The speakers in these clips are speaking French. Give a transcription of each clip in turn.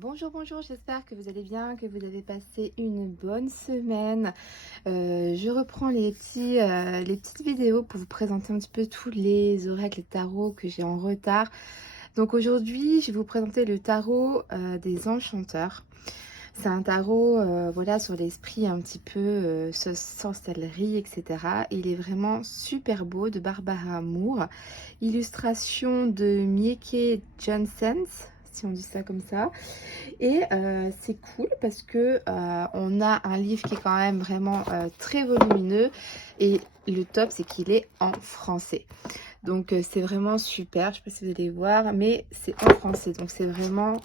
Bonjour, bonjour, j'espère que vous allez bien, que vous avez passé une bonne semaine. Je reprends les petites vidéos pour vous présenter un petit peu tous les oracles et tarots que j'ai en retard. Donc aujourd'hui, je vais vous présenter le tarot des enchanteurs. C'est un tarot voilà, sur l'esprit un petit peu sorcellerie, etc. Il est vraiment super beau, de Barbara Moore. Illustration de Mieke Johnsens, si on dit ça comme ça. Et c'est cool parce que on a un livre qui est quand même vraiment très volumineux. Et le top, c'est qu'il est en français. Donc c'est vraiment super. Je sais pas si vous allez voir, mais c'est en français. Donc c'est vraiment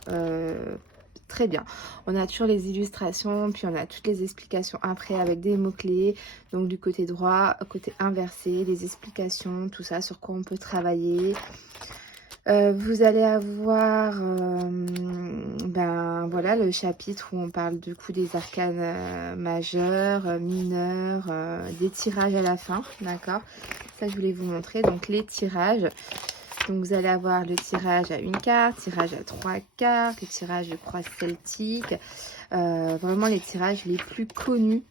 très bien. On a toujours les illustrations, puis on a toutes les explications après avec des mots-clés. Donc du côté droit, côté inversé, les explications, tout ça, sur quoi on peut travailler. Vous allez avoir ben voilà le chapitre où on parle du coup des arcanes majeurs, mineurs, des tirages à la fin, d'accord? Ça je voulais vous montrer, donc les tirages. Donc vous allez avoir le tirage à une carte, tirage à 3 cartes, le tirage de croix celtique, vraiment les tirages les plus connus,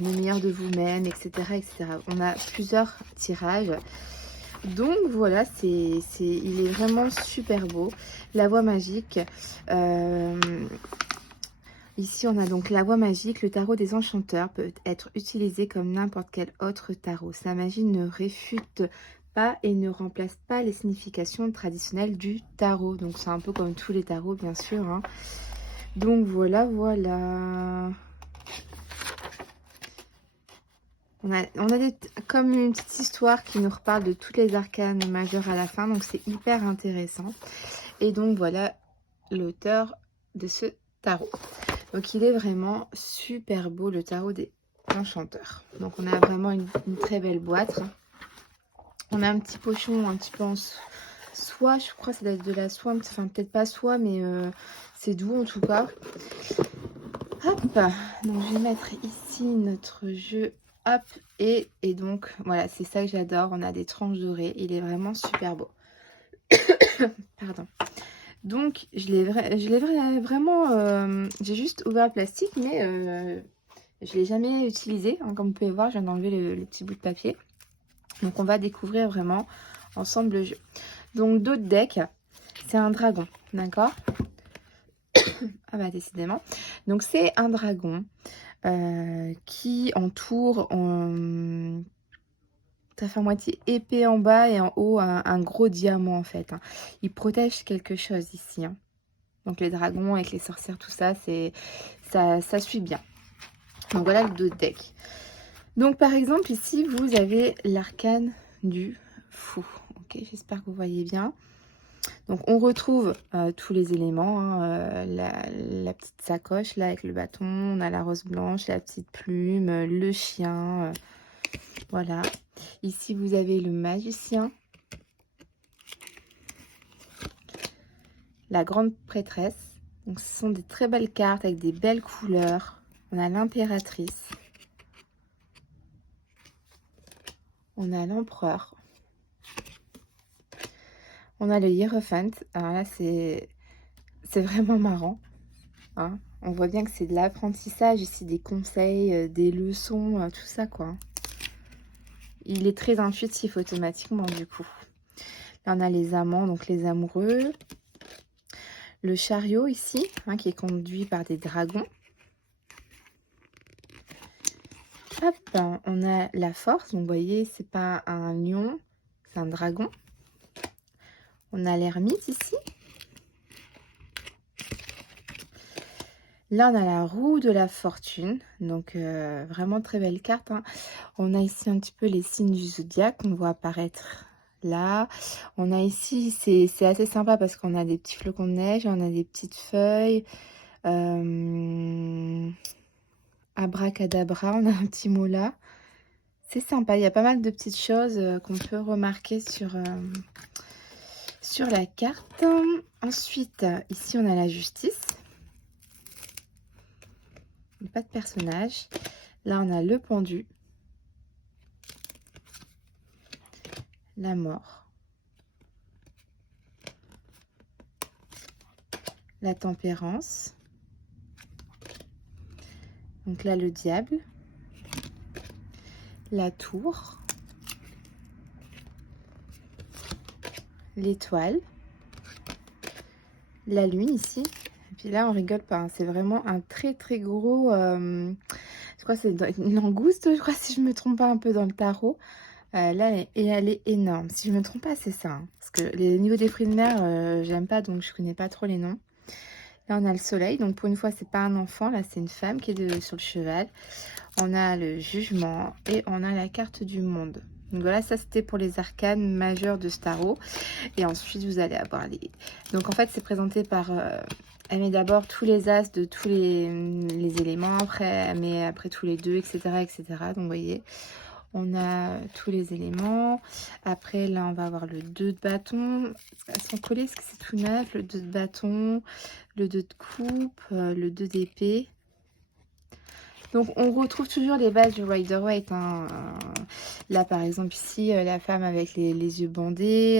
le meilleur de vous-même, etc., etc. On a plusieurs tirages. Donc voilà, il est vraiment super beau. La voie magique. Ici, on a donc la voie magique. Le tarot des enchanteurs peut être utilisé comme n'importe quel autre tarot. Sa magie ne réfute pas et ne remplace pas les significations traditionnelles du tarot. Donc c'est un peu comme tous les tarots, bien sûr, hein. Donc voilà, voilà. On a comme une petite histoire qui nous reparle de toutes les arcanes majeures à la fin, donc c'est hyper intéressant. Et donc voilà l'auteur de ce tarot. Donc il est vraiment super beau, le tarot des enchanteurs. Donc on a vraiment une très belle boîte. On a un petit pochon un petit peu en soie, je crois que ça doit être de la soie, enfin peut-être pas soie, mais c'est doux en tout cas. Hop, donc je vais mettre ici notre jeu. Hop, et donc voilà, c'est ça que j'adore. On a des tranches dorées, il est vraiment super beau. Pardon. Donc je l'ai vraiment, j'ai juste ouvert le plastique, mais je l'ai jamais utilisé, hein, comme vous pouvez voir. Je viens d'enlever le petit bout de papier. Donc on va découvrir vraiment ensemble le jeu. Donc d'autres decks, c'est un dragon, d'accord? Ah bah décidément. Donc c'est un dragon qui entoure ça fait à moitié épais en bas et en haut un gros diamant en fait, hein. Il protège quelque chose ici, hein. Donc les dragons avec les sorcières, tout ça, ça suit bien. Donc voilà le dos de deck. Donc par exemple ici vous avez l'arcane du fou. Ok, j'espère que vous voyez bien. Donc on retrouve tous les éléments, hein, la petite sacoche là avec le bâton, on a la rose blanche, la petite plume, le chien, voilà. Ici vous avez le magicien, la grande prêtresse. Donc ce sont des très belles cartes avec des belles couleurs. On a l'impératrice, on a l'empereur, on a le hiérophante. Alors là c'est vraiment marrant, hein. On voit bien que c'est de l'apprentissage ici, des conseils, des leçons, tout ça quoi, hein. Il est très intuitif automatiquement du coup. Là on a les amants, donc les amoureux. Le chariot ici, hein, qui est conduit par des dragons. Hop, on a la force. Donc vous voyez, c'est pas un lion, c'est un dragon. On a l'ermite ici. Là, on a la roue de la fortune. Donc, vraiment très belle carte, hein. On a ici un petit peu les signes du zodiaque qu'on voit apparaître là. On a ici, c'est assez sympa parce qu'on a des petits flocons de neige, on a des petites feuilles. Abracadabra, on a un petit mot là. C'est sympa, il y a pas mal de petites choses qu'on peut remarquer sur la carte. Ensuite, ici, on a la justice. Pas de personnage. Là, on a le pendu. La mort. la tempérance. Donc là, le diable, la tour, l'étoile, la lune ici. Et puis là, on rigole pas, hein, c'est vraiment un très très gros... je crois que c'est une langouste, je crois, si je me trompe pas un peu dans le tarot. Là, elle est énorme. Si je me trompe pas, c'est ça, hein. Parce que les niveaux des fruits de mer, j'aime pas, donc je connais pas trop les noms. Là, on a le soleil. Donc, pour une fois, c'est pas un enfant. Là, c'est une femme qui est sur le cheval. On a le jugement et on a la carte du monde. Donc, voilà, ça, c'était pour les arcanes majeurs de ce tarot. Et ensuite, vous allez avoir les... Donc, en fait, c'est présenté par... elle met d'abord tous les as de tous les éléments. Après, elle met après tous les deux, etc., etc. Donc, vous voyez... On a tous les éléments. Après, là, on va avoir le 2 de bâton. Elles sont collées, est-ce que c'est tout neuf? Le 2 de bâton, le 2 de coupe, le 2 d'épée. Donc, on retrouve toujours les bases du Rider-Waite, hein. Là, par exemple, ici, la femme avec les yeux bandés.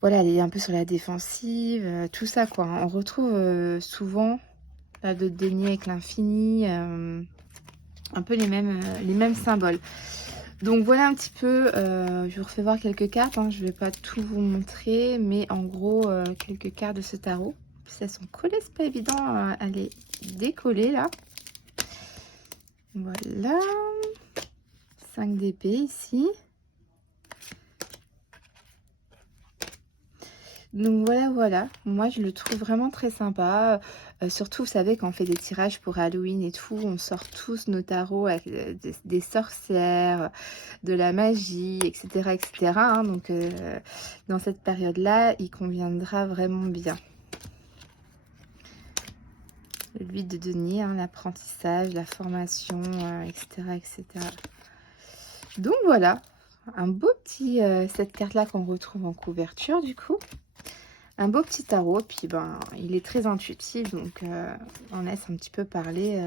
Voilà, elle est un peu sur la défensive. Tout ça, quoi, hein. On retrouve souvent la 2 de denier avec l'infini. Un peu les mêmes symboles. Donc voilà un petit peu, je vous refais voir quelques cartes, hein. Je ne vais pas tout vous montrer, mais en gros, quelques cartes de ce tarot. Puis elles sont collées, c'est pas évident à les décoller là. Voilà. 5 d'épée ici. Donc voilà, moi je le trouve vraiment très sympa. Surtout, vous savez, quand on fait des tirages pour Halloween et tout, on sort tous nos tarots avec des sorcières, de la magie, etc. etc. hein. Donc dans cette période-là, il conviendra vraiment bien. Le 8 de denier, hein, l'apprentissage, la formation, etc., etc. Donc voilà, un beau petit... cette carte-là qu'on retrouve en couverture du coup. Un beau petit tarot, puis ben, il est très intuitif, donc on laisse un petit peu parler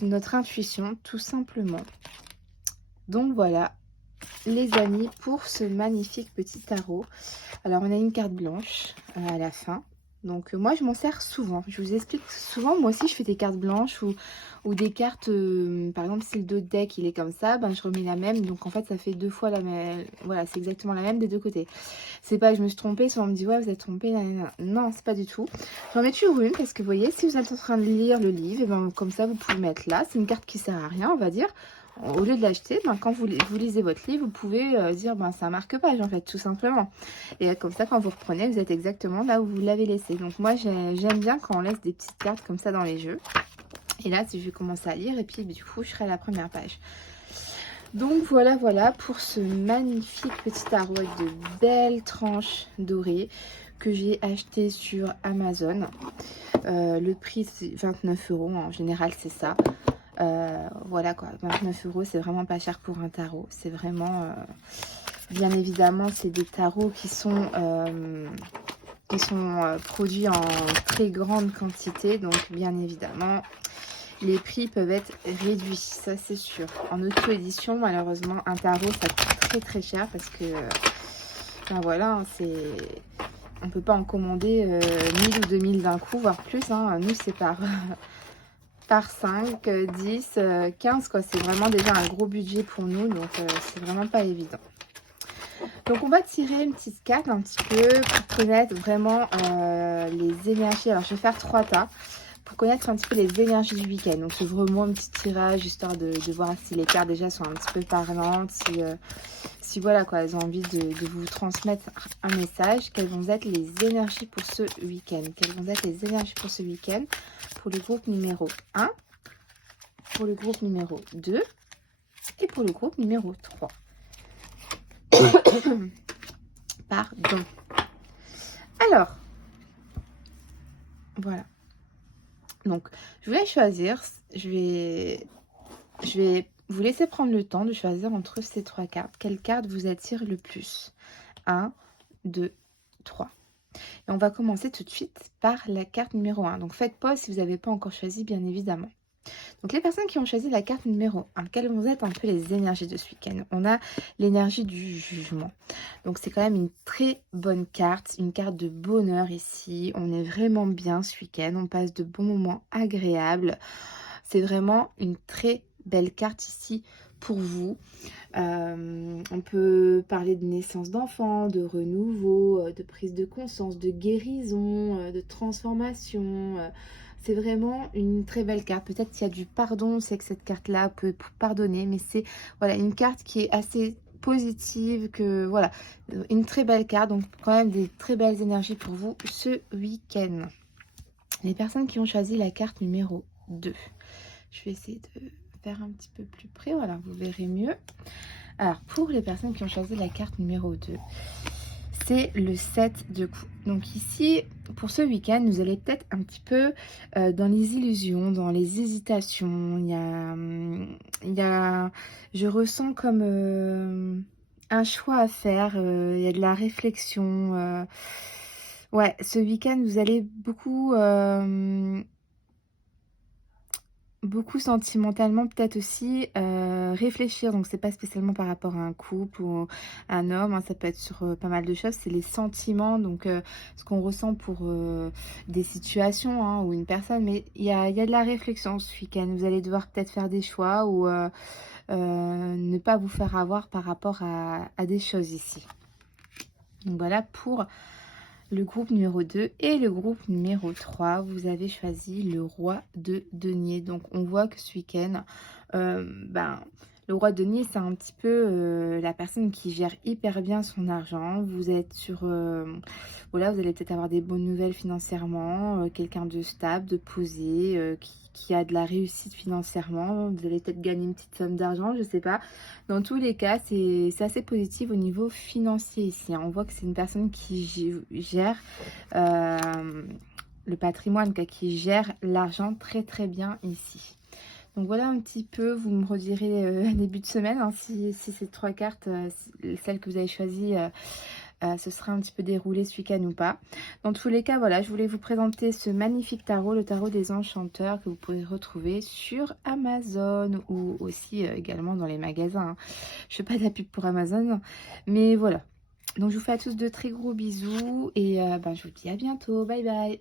notre intuition, tout simplement. Donc voilà, les amis, pour ce magnifique petit tarot. Alors, on a une carte blanche à la fin. Donc, moi, je m'en sers souvent. Je vous explique souvent. Moi aussi, je fais des cartes blanches ou des cartes... par exemple, si le dos de deck, il est comme ça, ben, je remets la même. Donc, en fait, ça fait 2 fois la même. Voilà, c'est exactement la même des deux côtés. C'est pas, je me suis trompée. Souvent, on me dit, ouais, vous êtes trompée. Non, c'est pas du tout. J'en mets toujours une parce que, vous voyez, si vous êtes en train de lire le livre, et ben, comme ça, vous pouvez mettre là. C'est une carte qui sert à rien, on va dire. Au lieu de l'acheter, ben, quand vous lisez votre livre, vous pouvez dire, ben, c'est un marque-page, en fait, tout simplement. Et comme ça, quand vous reprenez, vous êtes exactement là où vous l'avez laissé. Donc moi, j'aime bien quand on laisse des petites cartes comme ça dans les jeux. Et là, si je vais commencer à lire, et puis du coup, je serai à la première page. Donc voilà pour ce magnifique petit tarot avec de belles tranches dorées que j'ai acheté sur Amazon. Le prix, c'est 29 €. En général, c'est ça. Voilà quoi, 29 €, c'est vraiment pas cher pour un tarot. C'est vraiment... bien évidemment, c'est des tarots qui sont produits en très grande quantité. Donc, bien évidemment, les prix peuvent être réduits. Ça, c'est sûr. En auto-édition, malheureusement, un tarot, ça coûte très très cher parce que... Enfin, voilà, on peut pas en commander 1000 ou 2000 d'un coup, voire plus. Hein. Nous, c'est par 5, 10, 15, quoi. C'est vraiment déjà un gros budget pour nous. Donc, c'est vraiment pas évident. Donc, on va tirer une petite carte un petit peu pour connaître vraiment les énergies. Alors, je vais faire 3 tas pour connaître un petit peu les énergies du week-end. Donc, c'est vraiment un petit tirage histoire de voir si les cartes déjà sont un petit peu parlantes, si voilà quoi, elles ont envie de vous transmettre un message. Quelles vont être les énergies pour ce week-end? Quelles vont être les énergies pour ce week-end pour le groupe numéro 1, pour le groupe numéro 2 et pour le groupe numéro 3. Pardon. Alors, voilà. Donc, je voulais choisir, je vais vous laisser prendre le temps de choisir entre ces 3 cartes. Quelle carte vous attire le plus? 1, 2, 3. Et on va commencer tout de suite par la carte numéro 1. Donc, faites pause si vous n'avez pas encore choisi, bien évidemment. Donc les personnes qui ont choisi la carte numéro 1, quelles vont être un peu les énergies de ce week-end? On a l'énergie du jugement. Donc c'est quand même une très bonne carte, une carte de bonheur ici. On est vraiment bien ce week-end, on passe de bons moments agréables. C'est vraiment une très belle carte ici pour vous. On peut parler de naissance d'enfants, de renouveau, de prise de conscience, de guérison, de transformation. C'est vraiment une très belle carte. Peut-être qu'il y a du pardon, c'est que cette carte-là peut pardonner, mais c'est voilà une carte qui est assez positive, que voilà, une très belle carte, donc quand même des très belles énergies pour vous ce week-end. Les personnes qui ont choisi la carte numéro 2. Je vais essayer de faire un petit peu plus près, voilà, vous verrez mieux. Alors, pour les personnes qui ont choisi la carte numéro 2, c'est le 7 de coups. Donc ici, pour ce week-end, vous allez peut-être un petit peu dans les illusions, dans les hésitations. Je ressens comme un choix à faire. Il y a de la réflexion. Ouais, ce week-end, vous allez beaucoup sentimentalement peut-être aussi, réfléchir, donc c'est pas spécialement par rapport à un couple ou un homme, hein, ça peut être sur, pas mal de choses. C'est les sentiments, donc ce qu'on ressent pour, des situations, hein, ou une personne, mais il y a de la réflexion ce week-end. Vous allez devoir peut-être faire des choix ou ne pas vous faire avoir par rapport à des choses ici. Donc voilà pour le groupe numéro 2 et le groupe numéro 3, vous avez choisi le roi de denier. Donc on voit que ce week-end, ben, le roi de denier, c'est un petit peu la personne qui gère hyper bien son argent. Vous êtes sur... voilà, vous allez peut-être avoir des bonnes nouvelles financièrement, quelqu'un de stable, de posé, qui a de la réussite financièrement. Vous allez peut-être gagner une petite somme d'argent, je sais pas. Dans tous les cas, c'est assez positif au niveau financier ici, hein. On voit que c'est une personne qui gère le patrimoine, quoi, qui gère l'argent très très bien ici. Donc voilà un petit peu, vous me redirez début de semaine, hein, si ces trois cartes, celles que vous avez choisies, ce sera un petit peu déroulé ce week-end ou pas. Dans tous les cas, voilà, je voulais vous présenter ce magnifique tarot, le tarot des enchanteurs, que vous pouvez retrouver sur Amazon ou aussi également dans les magasins, hein. Je fais pas de la pub pour Amazon, mais voilà. Donc je vous fais à tous de très gros bisous et ben, je vous dis à bientôt. Bye bye.